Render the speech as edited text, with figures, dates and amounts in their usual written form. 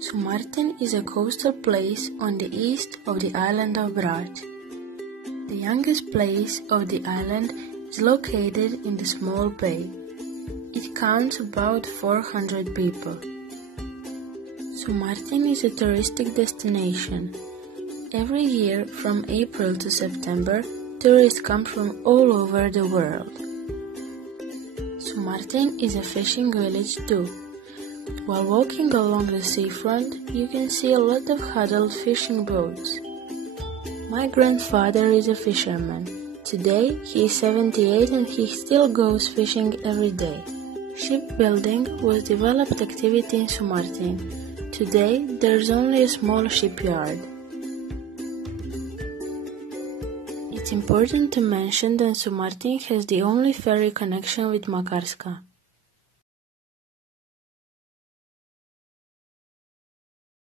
Sumartin is a coastal place on the east of the island of Brač. The youngest place of the island is located in the small bay. It counts about 400 people. Sumartin is a touristic destination. Every year from April to September, tourists come from all over the world. Sumartin is a fishing village too. While walking along the seafront, you can see a lot of huddled fishing boats. My grandfather is a fisherman. Today he is 78 and he still goes fishing every day. Shipbuilding was developed activity in Sumartin. Today there's only a small shipyard. It's important to mention that Sumartin has the only ferry connection with Makarska.